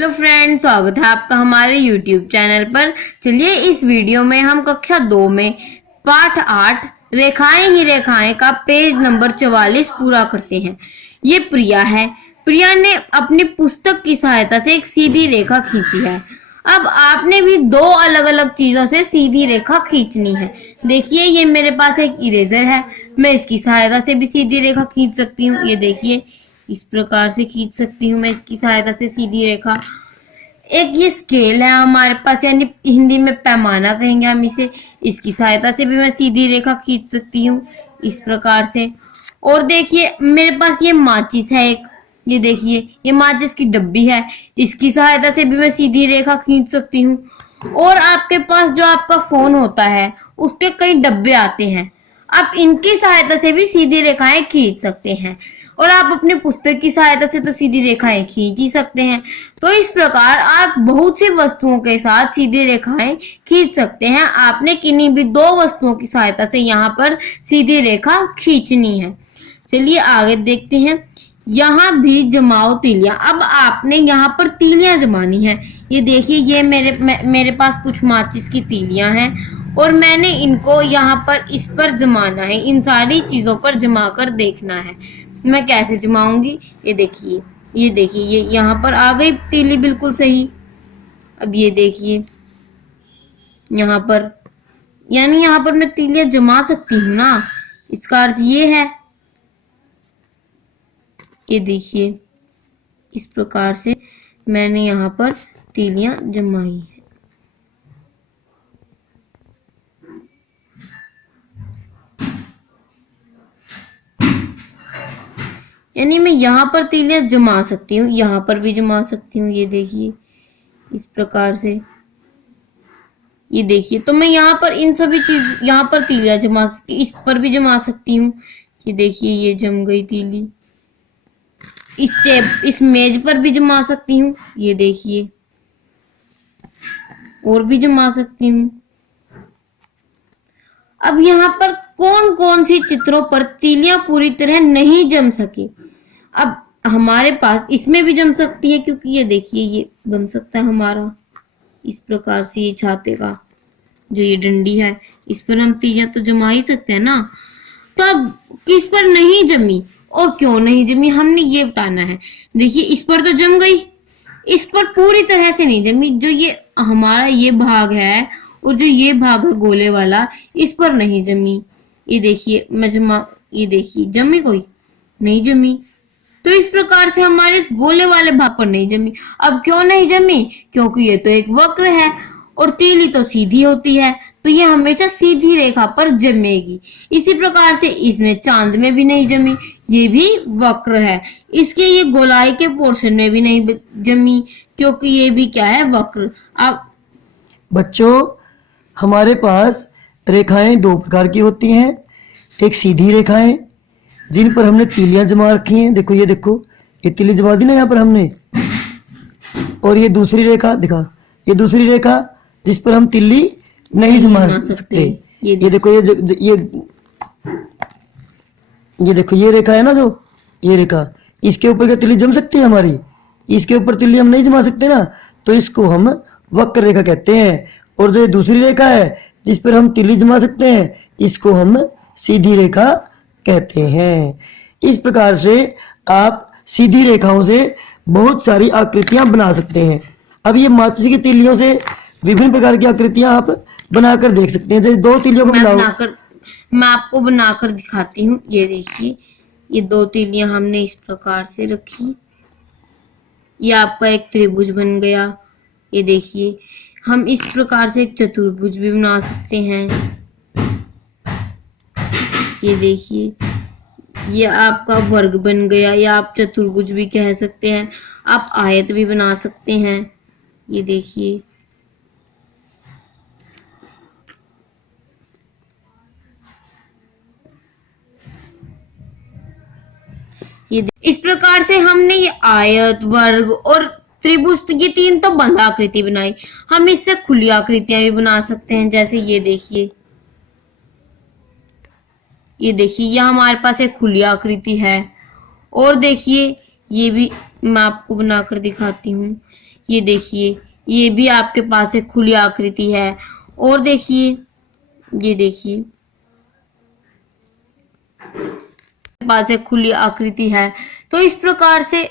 Hello friends, स्वागत है आपका हमारे यूट्यूब चैनल पर। चलिए इस वीडियो में हम कक्षा 2 में पाठ 8 रेखाएं ही रेखाएं का पेज नंबर 44 पूरा करते हैं। ये प्रिया है। प्रिया ने अपनी पुस्तक की सहायता से एक सीधी रेखा खींची है। अब आपने भी दो अलग अलग चीजों से सीधी रेखा खींचनी है। देखिए, ये मेरे पास एक इरेजर है, मैं इसकी सहायता से भी सीधी रेखा खींच सकती हूँ। ये देखिए, इस प्रकार से खींच सकती हूँ मैं इसकी सहायता से सीधी रेखा। एक ये स्केल है हमारे पास, यानी हिंदी में पैमाना कहेंगे हम इसे। इसकी सहायता से भी मैं सीधी रेखा खींच सकती हूँ इस प्रकार से। और देखिए, मेरे पास ये माचिस है एक। ये देखिए, ये माचिस की डब्बी है, इसकी सहायता से भी मैं सीधी रेखा खींच सकती हूँ। और आपके पास जो आपका फोन होता है, उसके कई डब्बे आते हैं, आप इनकी सहायता से भी सीधी रेखाएं खींच सकते हैं। और आप अपनी पुस्तक की सहायता से तो सीधी रेखाएं खींच ही सकते हैं। तो इस प्रकार आप बहुत सी वस्तुओं के साथ सीधी रेखाएं खींच सकते हैं। आपने किन्हीं भी दो वस्तुओं की सहायता से यहाँ पर सीधी रेखा खींचनी है। चलिए आगे देखते हैं। यहाँ भी जमाओ तीलियां। अब आपने यहाँ पर तीलियां जमानी है। ये देखिए, ये मेरे पास कुछ माचिस की तीलियां हैं और मैंने इनको यहाँ पर इस पर जमाना है। इन सारी चीजों पर जमा कर देखना है मैं कैसे जमाऊंगी। ये देखिए, ये यहाँ पर आ गई तीली बिल्कुल सही। अब ये देखिए, यहाँ पर यानी यहाँ पर मैं तीलियां जमा सकती हूँ ना, इसका अर्थ ये है। ये देखिए, इस प्रकार से मैंने यहाँ पर तीलियां जमाई है। यानी मैं यहाँ पर तीलियां जमा सकती हूँ, यहाँ पर भी जमा सकती हूँ। ये देखिए, इस प्रकार से। ये देखिए, तो मैं यहाँ पर इन सभी चीज यहाँ पर तीलियां जमा सकती, इस पर भी जमा सकती हूँ। ये देखिए, ये जम गई तीली। इस मेज पर भी जमा सकती हूँ। ये देखिए, और भी जमा सकती हूँ। अब यहाँ पर कौन कौन सी चित्रों पर तीलियां पूरी तरह नहीं जम सकी। अब हमारे पास इसमें भी जम सकती है, क्योंकि ये देखिए, ये बन सकता है हमारा इस प्रकार से। ये छाते का जो ये डंडी है, इस पर हम तीलियां तो जमा ही सकते हैं ना। तो अब किस पर नहीं जमी और क्यों नहीं जमी, हमने ये बताना है। देखिए, इस पर तो जम गई, इस पर पूरी तरह से नहीं जमी। जो ये हमारा ये भाग है और जो ये भाग है गोले वाला, इस पर नहीं जमी। ये देखिए, ये देखिए, जमी कोई नहीं जमी। तो इस प्रकार से हमारे इस गोले वाले भाग पर नहीं जमी। अब क्यों नहीं जमी, क्योंकि ये तो एक वक्र है और तीली तो सीधी होती है, तो ये हमेशा सीधी रेखा पर जमेगी। इसी प्रकार से इसमें चांद में भी नहीं जमी, ये भी वक्र है। इसके ये गोलाई के पोर्शन में भी नहीं जमी, क्योंकि ये भी क्या है, वक्र। अब बच्चों, हमारे पास रेखाएं दो प्रकार की होती हैं। एक सीधी रेखाएं जिन पर हमने तीलियां जमा रखी हैं। देखो, ये तीली जमा दी ना यहाँ पर हमने। और ये दूसरी रेखा दिखा, ये दूसरी रेखा जिस पर हम तिल्ली नहीं जमा सकते। ये देखो, ये देखो, ये रेखा है ना, जो ये रेखा, इसके ऊपर क्या तिल्ली जम सकती है हमारी? इसके ऊपर तिल्ली हम नहीं जमा सकते ना, तो इसको हम वक्र रेखा कहते हैं। और जो ये दूसरी रेखा है जिस पर हम तिल्ली जमा सकते हैं, इसको हम सीधी रेखा कहते हैं। इस प्रकार से आप सीधी रेखाओं से बहुत सारी आकृतियां बना सकते हैं। अब ये माचिस की तीलियों से विभिन्न प्रकार की आकृतियां आप बनाकर देख सकते हैं। जैसे दो तीलियों को मैं आपको बनाकर दिखाती हूँ। ये देखिए, ये दो तीलियां हमने इस प्रकार से रखी, ये आपका एक त्रिभुज बन गया। ये देखिए, हम इस प्रकार से एक चतुर्भुज भी बना सकते हैं। ये देखिए, ये आपका वर्ग बन गया, या आप चतुर्भुज भी कह सकते हैं। आप आयत भी बना सकते हैं। ये देखिए, इस प्रकार से हमने ये आयत, वर्ग और त्रिभुज, ये तीन तो बंद आकृति बनाई। हम इससे खुली आकृतियां भी बना सकते हैं। जैसे ये देखिए, ये हमारे पास एक खुली आकृति है। और देखिए, ये भी मैं आपको बनाकर दिखाती हूँ। ये देखिए, ये भी आपके पास एक खुली आकृति है। और देखिए, ये देखिए, पास एक खुली आकृति है। तो इस प्रकार से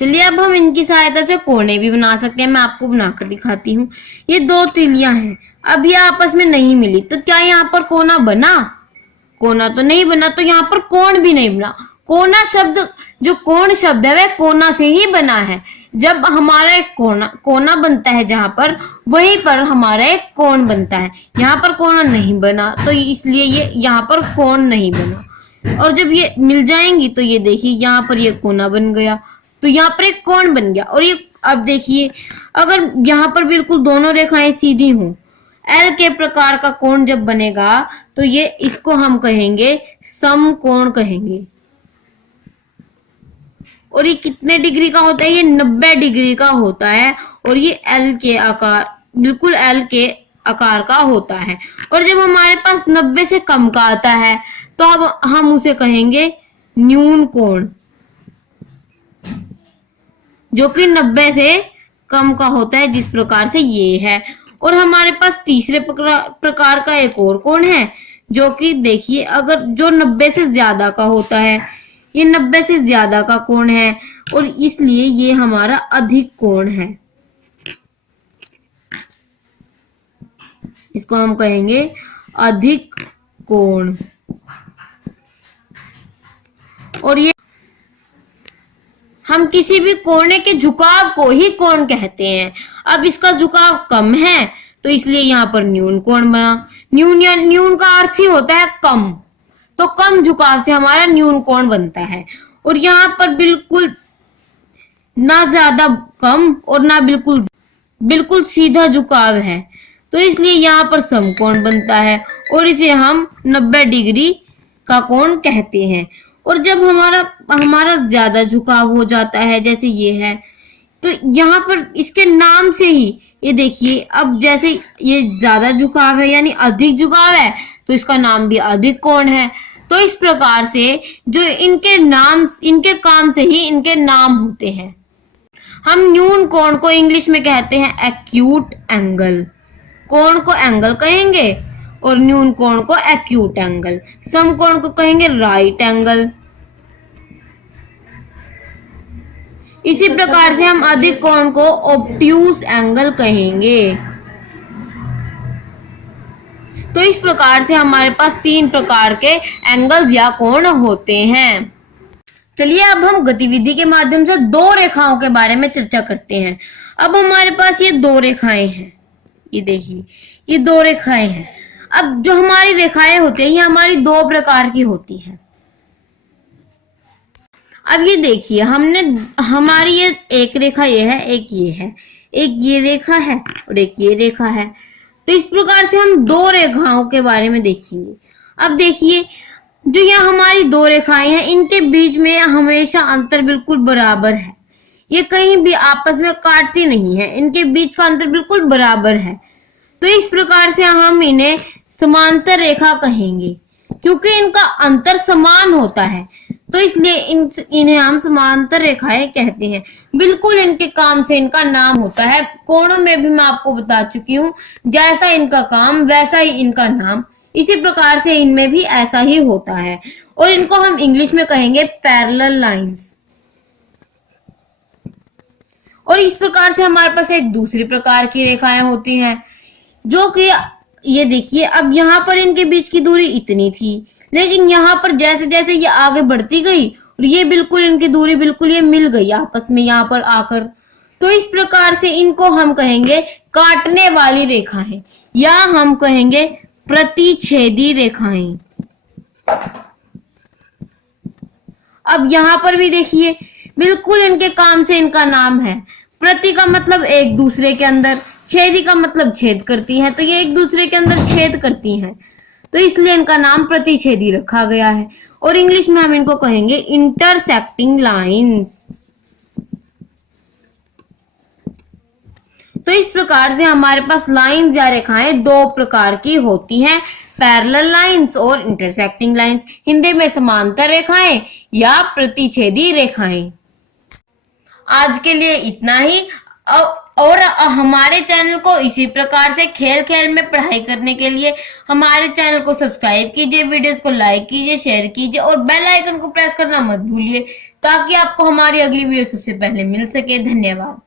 चलिए अब हम इनकी सहायता से कोने भी बना सकते हैं। मैं आपको बनाकर दिखाती हूँ। ये दो तिलियां हैं, अब ये आपस में नहीं मिली, तो क्या यहाँ पर कोना बना? कोना तो नहीं बना, तो यहाँ पर कोण भी नहीं बना। कोना शब्द, जो कोण शब्द है वह कोना से ही बना है। जब हमारा एक कोना बनता है जहां पर, वहीं पर हमारा एक कोण बनता है। यहाँ पर कोना नहीं बना, तो इसलिए ये यहाँ पर कोण नहीं बना। और जब ये मिल जाएंगी तो ये देखिए, यहाँ पर ये कोना बन गया, तो यहाँ पर एक कोण बन गया। और ये अब देखिए, अगर यहाँ पर बिल्कुल दोनों रेखाएं सीधी हों, एल के प्रकार का कोण जब बनेगा, तो ये इसको हम कहेंगे समकोण कहेंगे। और ये कितने डिग्री का होता है? ये 90 डिग्री का होता है। और ये एल के आकार, बिल्कुल एल के आकार का होता है। और जब हमारे पास 90 से कम का आता है, तो अब हम उसे कहेंगे न्यून कोण, जो कि 90 से कम का होता है, जिस प्रकार से ये है। और हमारे पास तीसरे प्रकार का एक और कोण है, जो कि देखिए, अगर जो 90 से ज्यादा का होता है, ये 90 से ज्यादा का कोण है, और इसलिए ये हमारा अधिक कोण है। इसको हम कहेंगे अधिक कोण। और ये हम किसी भी कोने के झुकाव को ही कोण कहते हैं। अब इसका झुकाव कम है, तो इसलिए यहाँ पर न्यून कोण बना। न्यून का अर्थ ही होता है कम, तो कम झुकाव से हमारा न्यून कोण बनता है। और यहाँ पर बिल्कुल ना ज्यादा कम और ना बिल्कुल सीधा झुकाव है, तो इसलिए यहाँ पर समकोण बनता है, और इसे हम 90 डिग्री का कोण कहते हैं। और जब हमारा ज्यादा झुकाव हो जाता है, जैसे ये है, तो यहाँ पर इसके नाम से ही ये देखिए, अब जैसे ये ज्यादा झुकाव है यानी अधिक झुकाव है, तो इसका नाम भी अधिक कोण है। तो इस प्रकार से जो इनके काम से ही इनके नाम होते हैं। हम न्यून कोण को इंग्लिश में कहते हैं एक्यूट एंगल। कोण को एंगल कहेंगे और न्यून कोण को एक्यूट एंगल। समकोण को कहेंगे राइट एंगल। इसी प्रकार से हम अधिक कोण को ऑब्ट्यूज एंगल कहेंगे। तो इस प्रकार से हमारे पास 3 प्रकार के एंगल या कोण होते हैं। चलिए अब हम गतिविधि के माध्यम से 2 रेखाओं के बारे में चर्चा करते हैं। अब हमारे पास ये 2 रेखाएं हैं, ये देखिए, ये 2 रेखाएं हैं। अब जो हमारी रेखाएं होती हैं, ये हमारी 2 प्रकार की होती हैं। अब ये देखिए, हमारी ये एक रेखा ये है, एक ये है, एक ये रेखा है और एक ये रेखा है। तो इस प्रकार से हम 2 रेखाओं के बारे में देखेंगे। अब देखिए, जो यहाँ हमारी 2 रेखाएं हैं, इनके बीच में हमेशा अंतर बिल्कुल बराबर है। ये कहीं भी आपस में काटती नहीं है, इनके बीच का अंतर बिल्कुल बराबर है। तो इस प्रकार से हम इन्हें समांतर रेखा कहेंगे, क्योंकि इनका अंतर समान होता है, तो इसलिए इन्हें हम समांतर रेखाएं कहते हैं। बिल्कुल इनके काम से इनका नाम होता है। कोणों में भी मैं आपको बता चुकी हूँ, जैसा इनका काम वैसा ही इनका नाम। इसी प्रकार से इनमें भी ऐसा ही होता है, और इनको हम इंग्लिश में कहेंगे पैरेलल लाइंस। और इस प्रकार से हमारे पास एक दूसरी प्रकार की रेखाएं होती हैं, जो कि ये देखिए, अब यहाँ पर इनके बीच की दूरी इतनी थी, लेकिन यहाँ पर जैसे जैसे ये आगे बढ़ती गई और ये बिल्कुल इनकी दूरी बिल्कुल ये मिल गई आपस में यहाँ पर आकर। तो इस प्रकार से इनको हम कहेंगे काटने वाली रेखाएं, या हम कहेंगे प्रतिच्छेदी रेखाएं। अब यहाँ पर भी देखिए, बिल्कुल इनके काम से इनका नाम है। प्रति का मतलब एक दूसरे के अंदर, छेदी का मतलब छेद करती हैं, तो ये एक दूसरे के अंदर छेद करती हैं, तो इसलिए इनका नाम प्रतिच्छेदी रखा गया है। और इंग्लिश में हम इनको कहेंगे इंटरसेक्टिंग लाइंस। तो इस प्रकार से हमारे पास लाइंस या रेखाएं 2 प्रकार की होती हैं, पैरेलल लाइंस और इंटरसेक्टिंग लाइंस। हिंदी में समांतर रेखाएं या प्रतिच्छेदी रेखाएं। आज के लिए इतना ही। और हमारे चैनल को इसी प्रकार से खेल खेल में पढ़ाई करने के लिए हमारे चैनल को सब्सक्राइब कीजिए, वीडियोस को लाइक कीजिए, शेयर कीजिए और बेल आइकन को प्रेस करना मत भूलिए ताकि आपको हमारी अगली वीडियो सबसे पहले मिल सके। धन्यवाद।